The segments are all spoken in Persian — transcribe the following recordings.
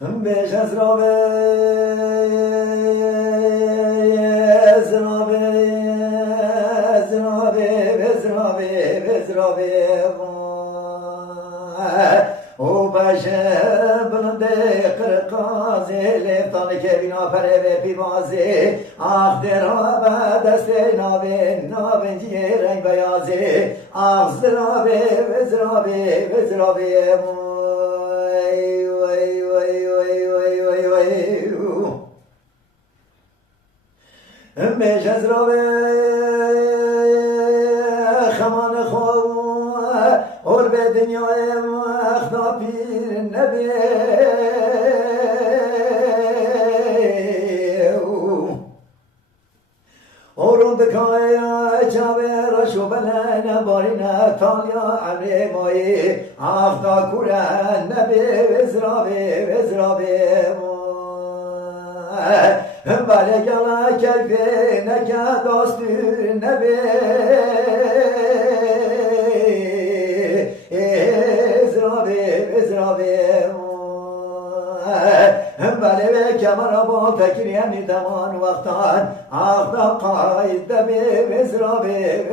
بش از رابه او باشه بلنده قرقازی لفتان که بینا پره و پیوازی آخ درها و دسته نابه جیه رنگ بیازی آخ زرابه وزرابه بش از رابه خمان خواه اور به دنیای اخنا پیر نبی اورون دکای چاوه رشو بلن بارین تالیا عمری مایی اخنا کورن نبی وزرابه بله گلا کلفه نکه داستور نبی بله به کمر با تکریم دمان وقتان آخدا قاید دبی وزرابه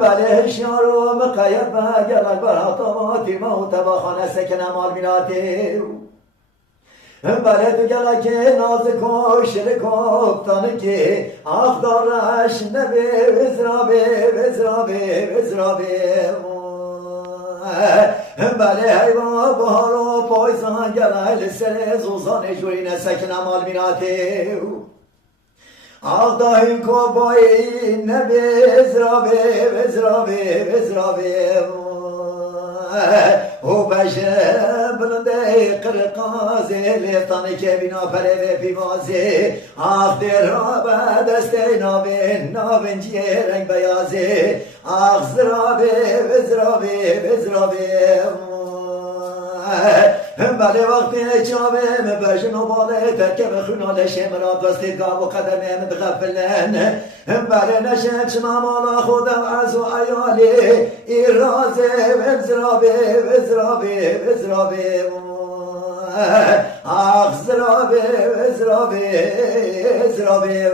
بله شیارو مقید با گلال براطاواتی موت با خانه سکنم آلمیناتی بله تو گلا که نازک و شرک و افتانه که آخدارش نبی وزرابه بله حیوان بهار و پایزان گلال سر زوزان جورین سکنم آلمیناتی آخ داهی کبایی نبی وزرابه او بشه بلنده قرقازی لفتانه که بینا پره و پیوازی آخ درها و دسته نابن جیه رنگ بیازی آخ وزرابه بله وقتی چاوه مبجن و باله ترکه بخونال شمرا قصدید گاب و قدمه مدغفلن بله نشه چما مالا خودم از و عیالی ایرازه وزرابه آخ وزرابه